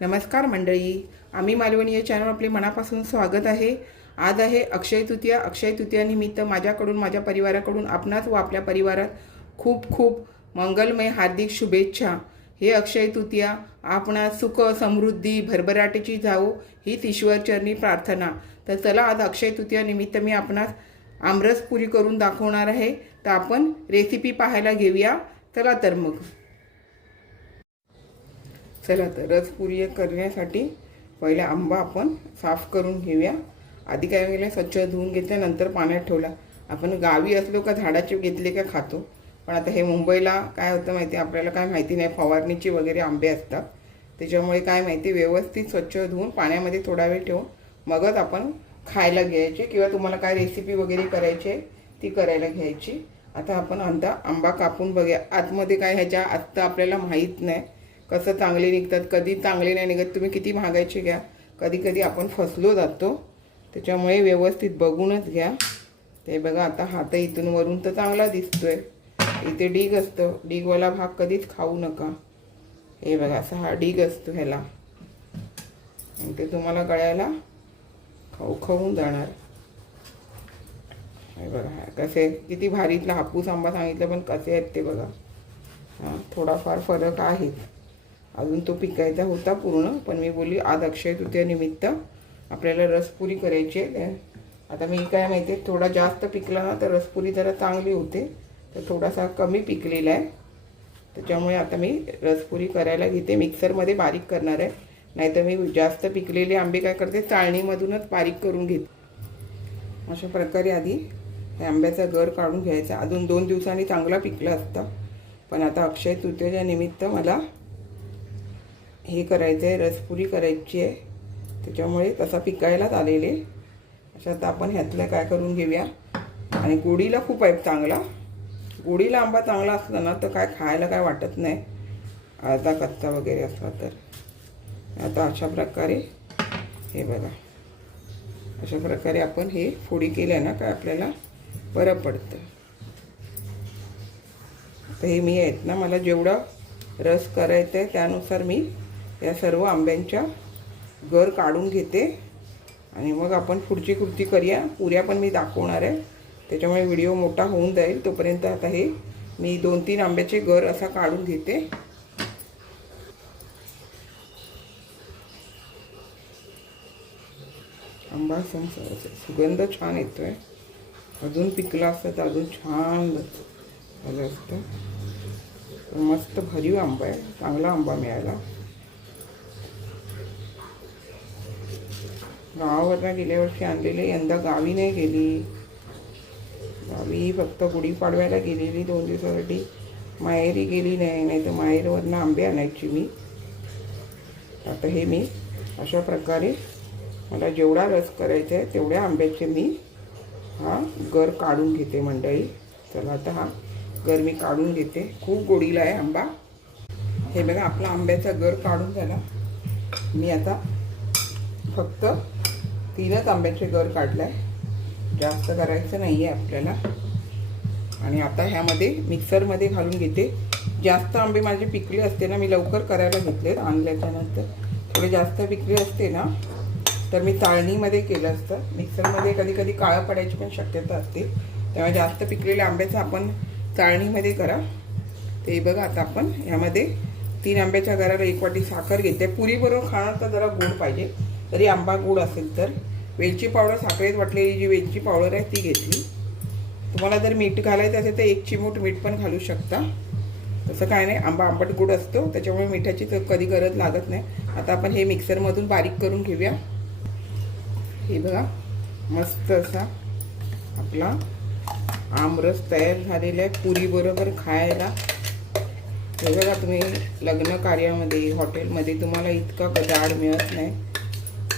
नमस्कार मंडळी, आम्ही मालवणी या चॅनल आपले मनापासून स्वागत आहे। आज आहे अक्षय तृतीया। अक्षय तृतीया निमित्त माझ्याकडून माझ्या परिवाराकडून आपणास व आपल्या परिवारात खूप खूप मंगलमय हार्दिक शुभेच्छा। हे अक्षय तृतीया आपणास सुख समृद्धी भरभराटीची जावो हीच ईश्वरचरणी प्रार्थना। तर चला, आज अक्षय तृतीया निमित्त मी आपणास आमरस पुरी करून दाखवणार आहे। तर आपण रेसिपी पाहायला घेऊया। चला तर मग चला तर रसपुरी करण्यासाठी पहिले आंबा आपण साफ करून घेऊया। आधी काय केलं, स्वच्छ धुवून घेतलं, नंतर पाण्यात ठेवला। आपण गावी असलो का झाडाचे घेतले का खातो, पण आता हे मुंबईला काय होतं माहिती, आपल्याला काय माहिती नाही, फवारणीचे वगैरे आंबे असतात। त्याच्यामुळे काय माहिती, व्यवस्थित स्वच्छ धुवून पाण्यामध्ये थोडा वेळ ठेवून मगच आपण खायला घ्यायचे, किंवा तुम्हाला काय रेसिपी वगैरे करायची आहे ती करायला घ्यायची। आता आपण आंबा कापून बघूया। आतमध्ये काय ह्याच्या असतं आपल्याला माहीत नाही, कसं चांगले निघतात, कधी चांगले नाही निघत। तुम्ही किती महागायचे घ्या, कधी कधी आपण फसलो जातो, त्याच्यामुळे व्यवस्थित बघूनच घ्या। ते बघा, आता हात इथून वरून तर चांगला दिसतोय, इथे डीग असतो, डीगवाला भाग कधीच खाऊ नका। हे बघा, असा हा डीग असतो ह्याला, आणि ते तुम्हाला गळ्याला खाऊन जाणार। हे बघा कसे, किती भारीतला हापूस आंबा सांगितलं, पण कसे आहेत ते बघा। हां, थोडाफार फरक आहे, अजून तो पिकायचा होता पूर्ण, पण मी बोलली आज अक्षय तृतीया निमित्त आपल्याला रसपुरी करायची आहे। आता मी काय माहिती आहे, थोडा जास्त पिकला ना तर रसपुरी जरा चांगली होते, तर थोडासा कमी पिकलेला आहे, त्याच्यामुळे आता मी रसपुरी करायला घेते। मिक्सरमध्ये बारीक करणार आहे, नाहीतर मी जास्त पिकलेले आंबे काय करते, चाळणीमधूनच बारीक करून घेते। अशा प्रकारे आधी हे आंब्याचा गर काढून घ्यायचा। अजून 2 दिवसांनी चांगला पिकला असता, पण आता अक्षय तृतीयेच्या निमित्त मला हे करायचं आहे, रसपुरी करायची आहे, त्याच्यामुळे तसा पिकायलाच आलेले। अशा आता आपण ह्यातलं काय करून घेऊया। आणि गोडीला खूप आहे चांगला, गोडीला आंबा चांगला असला ना तर काय खायला काय वाटत नाही, अर्धा कच्चा वगैरे असला तर। आता अशा प्रकारे हे बघा, अशा प्रकारे आपण हे फोडी केल्या ना काय आपल्याला बरं पडतं। तर हे मी आहेत ना, मला जेवढा रस करायचा आहे त्यानुसार मी या सर्व आंब्यांच्या गर काढून घेते, आणि मग आपण पुढची कृती करूया। पुऱ्या पण मी दाखवणार आहे, त्याच्यामुळे व्हिडिओ मोठा होऊन जाईल। तोपर्यंत आता हे मी 2-3 आंब्याचे गर असा काढून घेते। आंबा सुगंध छान येतोय, अजून पिकला असतं तर अजून छान झालं असतं। मस्त भरीव आंबा आहे, चांगला आंबा मिळाला। गावावरनं गेल्या वर्षी आणलेले, यंदा गावी नाही गेली, गावी फक्त गुढीपाडव्याला गेलेली 2 दिवसासाठी, माहेरी गेली नाही, नाही तर माहेरवरनं आंबे आणायची मी। आता हे मी अशा प्रकारे मला जेवढा रस करायचा आहे तेवढ्या आंब्याचे मी हा गर काढून घेते मंडळी। चला, आता हा गर मी काढून घेते, खूप गोडीला आहे आंबा। हे बघा, आपला आंब्याचा गर काढून झाला। मी आता फक्त 3च आंब्याचे गर काढलाय, जास्त करायचं नाही आहे आपल्याला। आणि आता ह्यामध्ये मिक्सरमध्ये घालून घेते। जास्त आंबे माझे पिकले असते ना, मी लवकर करायला घेतले आणल्याच्या नंतर, थोडे जास्त पिकले असते ना तर मी चाळणीमध्ये केलं असतं। मिक्सरमध्ये कधी कधी काळं पडायची पण शक्यता असते, त्यामुळे जास्त पिकलेल्या आंब्याचं आपण चाळणीमध्ये करा। ते बघा, आता आपण ह्यामध्ये 3 आंब्याच्या गराला 1 वाटी साखर घेते। पुरीबरोबर खाणं तर जरा गोड पाहिजे, तरी आंबा गोड असेल तर वेलची पावडर, साखरेत वाटलेली जी वेलची पावडर आहे ती घेतली। तुम्हाला जर मीठ घालायचं असेल तर 1 चिमूट मीठ पण घालू शकता, तसं काय नाही, आंबा आंबट गोड असतो त्याच्यामुळे मिठाची तर कधी गरज लागत नाही। आता आपण हे मिक्सरमधून बारीक करून घेऊया। हे बघा, मस्त असा आपला आमरस तयार झालेला आहे पुरीबरोबर खायला। हे बघा, तुम्ही लग्न कार्यामध्ये, हॉटेलमध्ये तुम्हाला इतका जाड मिळत नाही।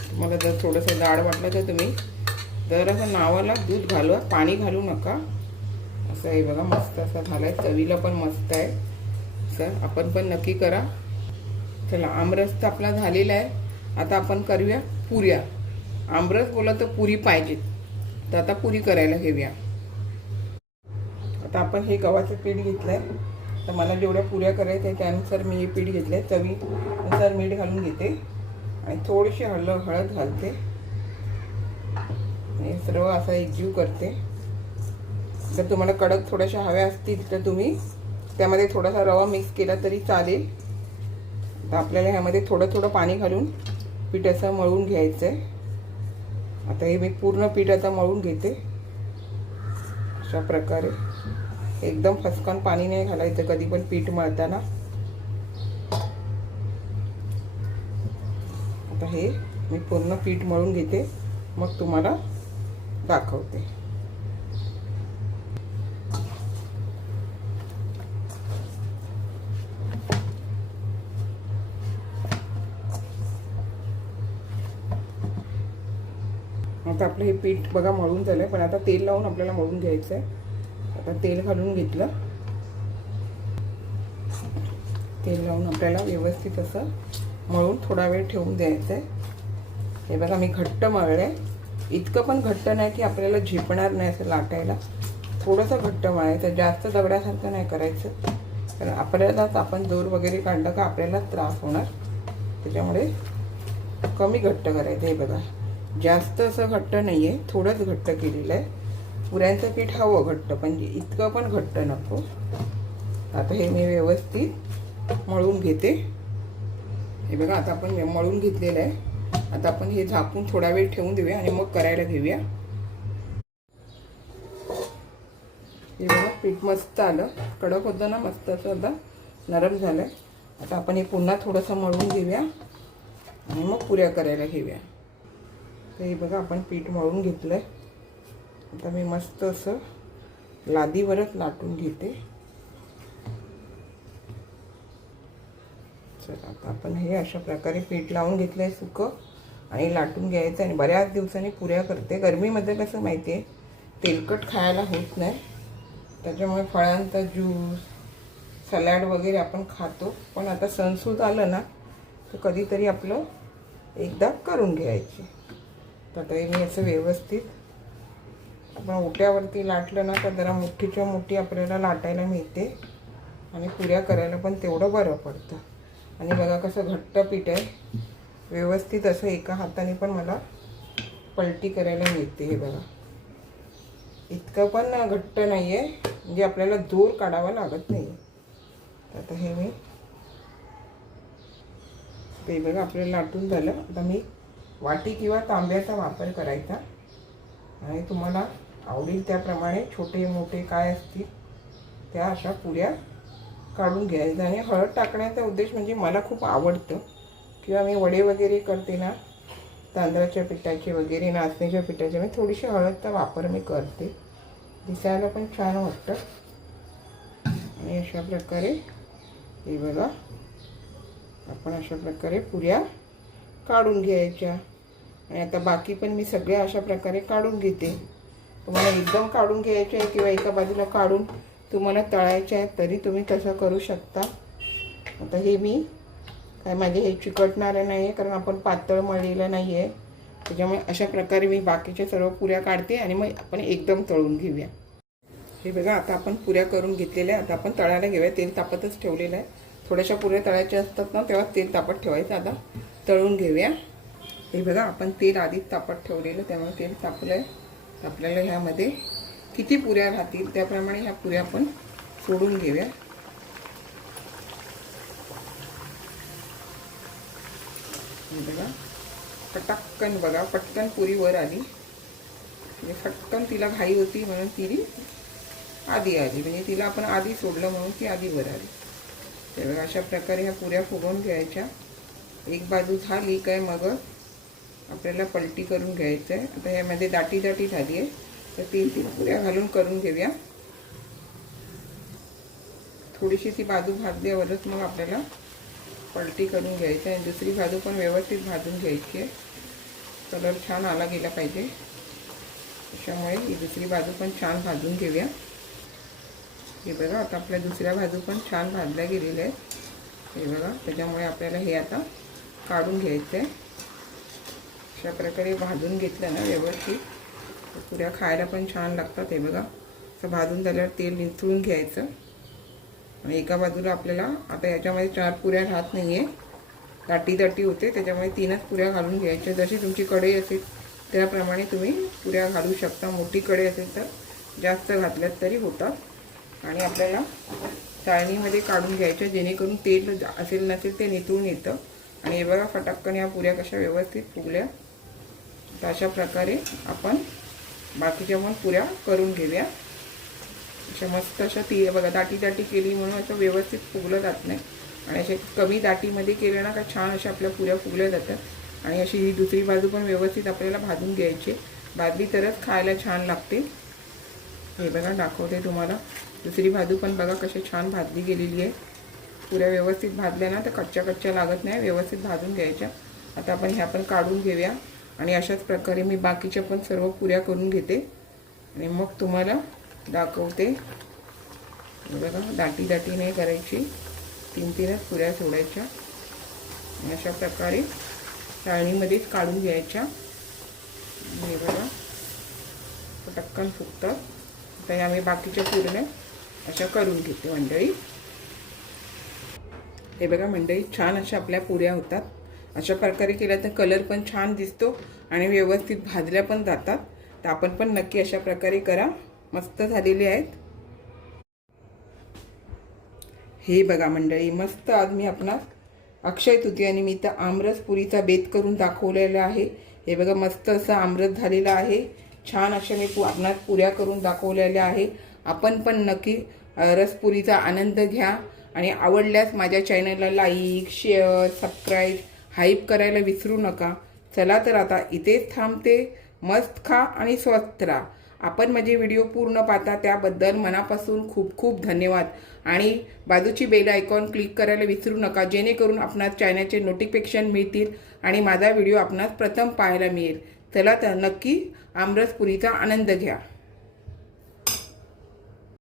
तुम्हाला जर थोडंसं जाड वाटलं तर तुम्ही जरासं नावाला दूध घालवा, पाणी घालू नका। असं हे बघा, मस्त असा झाला आहे, चवीला पण मस्त आहे। असं आपण पण नक्की करा। चला, आमरस तर आपला झालेला आहे, आता आपण करूया पुऱ्या। आमरस बोला तर पुरी पाहिजे, तर आता पुरी करायला घेऊया। आता आपण हे गव्हाचं पीठ घेतलं आहे, तर मला जेवढ्या पुऱ्या करायच्या त्यानुसार मी हे पीठ घेतले. चवीनुसार मीठ घालून घेते आणि थोडीशी हळद घालते आणि सर्व असा एकजीव करते. जर तुम्हाला कडक थोड्याशा हव्या असतील तर तुम्ही त्यामध्ये थोडासा रवा मिक्स केला तरी चालेल. तर आपल्याला ह्यामध्ये थोडं थोडं पाणी घालून पीठ असं मळून घ्यायचं आहे. आता हे मी पूर्ण पीठ आता मळून घेते अशा प्रकारे. एकदम फसकन पाणी नाही घालायचं कधी पण पीठ मळताना. आता हे मी पूर्ण पीठ मळून घेते, मग तुम्हाला दाखवते. आता आपलं हे पीठ बघा मळून झालं आहे, पण आता तेल लावून आपल्याला मळून घ्यायचं आहे. आता तेल घालून घेतलं. तेल लावून आपल्याला व्यवस्थित असं मळून थोडा वेळ ठेवून द्यायचं आहे. हे बघा मी घट्ट मळलं आहे. इतकं पण घट्ट नाही की आपल्याला झेपणार नाही असं लाटायला. थोडंसं घट्ट मळायचं, जास्त दगडासारखं नाही करायचं, कारण आपल्यालाच आपण जोर वगैरे काढलं का आपल्याला त्रास होणार. त्याच्यामुळे कमी घट्ट करायचं. हे बघा जास्त असं घट्ट नाही आहे, थोडंच घट्ट केलेलं आहे. पुऱ्यांचं पीठ हवं घट्ट, पण इतकं पण घट्ट नको. आता हे मी व्यवस्थित मळून घेते. हे बघा आता आपण मळून घेतलेलं आहे. आता आपण हे झाकून थोडा वेळ ठेवून देऊया आणि मग करायला घेऊया. हे बघा पीठ मस्त आलं, कडक होतं ना, मस्त असं आता नरम झालं आहे. आता आपण हे पुन्हा थोडंसं मळून घेऊया आणि मग पुऱ्या करायला घेऊया. तर हे बघा आपण पीठ मळून घेतलं आहे. आता मी मस्त असं लादीवरच लाटून घेते. चला आता आपण हे अशा प्रकारे पीठ लावून घेतलं आहे सुकं आणि लाटून घ्यायचं. आणि बऱ्याच दिवसांनी पुऱ्या करते. गरमीमध्ये कसं माहिती आहे तेलकट खायला होत नाही, त्याच्यामुळे फळांचा ज्यूस, सलाड वगैरे आपण खातो. पण आता सणसूद आलं ना तर कधीतरी आपलं एकदा करून घ्यायचे. तर आता मी असं व्यवस्थित आपण ओट्यावरती लाटलं ना तर जरा मोठीच्या मोठी आपल्याला लाटायला मिळते आणि पुऱ्या करायला पण तेवढं बरं पडतं. आणि बघा कसं घट्ट पीठ आहे, व्यवस्थित असं एका हाताने पण मला पलटी करायला मिळते. हे बघा इतकं पण घट्ट नाही आहे, म्हणजे आपल्याला जोर काढावा लागत नाही. आता हे मी ते बघा आपल्याला लाटून झालं. आता मी वाटी किंवा तांब्याचा वापर करायचा आणि तुम्हाला आवडेल त्याप्रमाणे छोटे मोठे काय असतील त्या अशा पुऱ्या काढून घ्यायच्या. आणि हळद टाकण्याचा उद्देश म्हणजे मला खूप आवडतं, किंवा मी वडे वगैरे करते ना तांदळाच्या पिठाचे वगैरे, नाचणीच्या पिठाचे, मी थोडीशी हळदचा वापर मी करते, दिसायला पण छान वाटतं. आणि अशा प्रकारे हे बघा आपण अशा प्रकारे पुऱ्या काढून घ्यायच्या. आणि आता बाकी पण मी सगळ्या अशा प्रकारे काढून घेते. तुम्हाला एकदम काढून घ्यायचे आहे किंवा एका बाजूला काढून तुम्हाला तळायचे आहेत तरी तुम्ही तसं करू शकता. आता हे मी काय माझे हे चिकटणारे नाही आहे, कारण आपण पातळ मळलेलं नाही आहे. त्याच्यामुळे अशा प्रकारे मी बाकीच्या सर्व पुऱ्या काढते आणि मग आपण एकदम तळून घेऊया. हे बघा आता आपण पुऱ्या करून घेतलेल्या आहे. आता आपण तळायला घेऊया. तेल तापतच ठेवलेलं आहे. थोड्याशा पुऱ्या तळायच्या असतात ना तेव्हा तेल तापत ठेवायचं. आता तळून घेऊया. हे बघा आपण तेल आधीच तापत ठेवलेलं, त्यामुळे तेल तापलं आहे. आपल्याला ह्यामध्ये किती पुऱ्या राहतील त्याप्रमाणे ह्या पुऱ्या आपण सोडून घेऊया. बघा पटकन बघा पटकन पुरी वर आली. म्हणजे पटकन तिला घाई होती म्हणून ती आधी आली, म्हणजे तिला आपण आधी सोडलं म्हणून ती आधी वर आली. तर बघा अशा प्रकारे ह्या पुऱ्या फुगवून घ्यायच्या. एक बाजू झाली काय मग आपल्याला पलटी करून घ्यायचं आहे. आता यामध्ये दाटी दाटी झाली आहे तर 3 पुऱ्या घालून करून घेऊया. थोडीशी ती बाजू भाजल्यावरच मग आपल्याला पलटी करून घ्यायची आहे. दुसरी बाजू पण व्यवस्थित भाजून घ्यायची आहे. कलर छान आला गेला पाहिजे, त्याच्यामुळे ही दुसरी बाजू पण छान भाजून घेऊया. हे बघा आता आपल्या दुसऱ्या बाजू पण छान भाजल्या गेलेल्या आहेत. हे बघा त्याच्यामुळे आपल्याला हे आता काढून घ्यायचं आहे. अशा प्रकारे भाजून घेतलं ना व्यवस्थित पुऱ्या खायला पण छान लागतात. हे बघा असं भाजून झाल्यावर तेल निथळून घ्यायचं. आणि एका बाजूला आपल्याला आता याच्यामध्ये 4 पुऱ्या राहत नाही आहे, दाटी दाटी होते, त्याच्यामुळे 3च पुऱ्या घालून घ्यायच्या. जशी तुमची कढई असेल त्याप्रमाणे तुम्ही पुऱ्या घालू शकता. मोठी कढई असेल तर जास्त घातल्यात तरी होतात. आणि आपल्याला चाळणीमध्ये काढून घ्यायच्या, जेणेकरून तेल असेल नसेल ते निथळून येतं. आणि हे बघा फटाकन या पुऱ्या कशा व्यवस्थित फुगल्या. तर अशा प्रकारे आपण बाकीच्या पण पुऱ्या करून घेऊया. अशा मस्त अशा बघा दाटी दाटी केली म्हणून असं व्यवस्थित फुगलं जात नाही. आणि अशा कमी दाटीमध्ये केल्या ना का छान अशा आपल्या पुऱ्या फुगल्या जातात. आणि अशी ही दुसरी बाजू पण व्यवस्थित आपल्याला भाजून घ्यायची. भाजली तरच खायला छान लागते. हे बघा दाखवते तुम्हाला. दुसरी बाजू पण बघा कशी छान भाजली गेलेली आहे. पुऱ्या व्यवस्थित भाजल्या ना तर कच्च्या कच्च्या लागत नाही, व्यवस्थित भाजून घ्यायच्या. आता आपण ह्या पण काढून घेऊया. आणि अशाच प्रकारे मी बाकीच्या पण सर्व पुऱ्या करून घेते आणि मग तुम्हाला दाखवते. बघा दाटी दाटी नाही करायची, 3-3च पुऱ्या सोडायच्या. अशा प्रकारे चाळणीमध्येच काढून घ्यायच्या. हे बघा पटकन फुगतात. आता ह्या मी बाकीच्या पुऱ्या अशा करून घेते मंडळी. हे बघा मंडळी छान अशा आपल्या पुऱ्या होतात. अशा प्रकारे केल्या तर कलर पण छान दिसतो आणि व्यवस्थित भाजल्या पण जातात. तर आपण पण नक्की अशा प्रकारे करा. मस्त झालेले आहेत. हे बघा मंडळी मस्त आज मी आपणास अक्षय तृतीयानिमित्त आमरस पुरीचा बेत करून दाखवलेला आहे. हे बघा मस्त असं आमरस झालेलं आहे. छान अशा मी आपणास पुऱ्या करून दाखवलेल्या आहे. आपण पण नक्की रसपुरीचा आनंद घ्या. आणि आवडल्यास माझ्या चॅनलला लाईक, शेअर, सबस्क्राईब, हाईप करायला विसरू नका. चला तर आता इथेच थांबते. मस्त खा आणि स्वस्थ राहा. आपण माझे व्हिडिओ पूर्ण पाहता त्याबद्दल मनापासून खूप खूप धन्यवाद. आणि बाजूची बेल आयकॉन क्लिक करायला विसरू नका, जेणेकरून आपणास चॅनलचे नोटिफिकेशन मिळतील आणि माझा व्हिडिओ आपणास प्रथम पाहायला मिळेल. चला तर नक्की आमरस पुरीचा आनंद घ्या.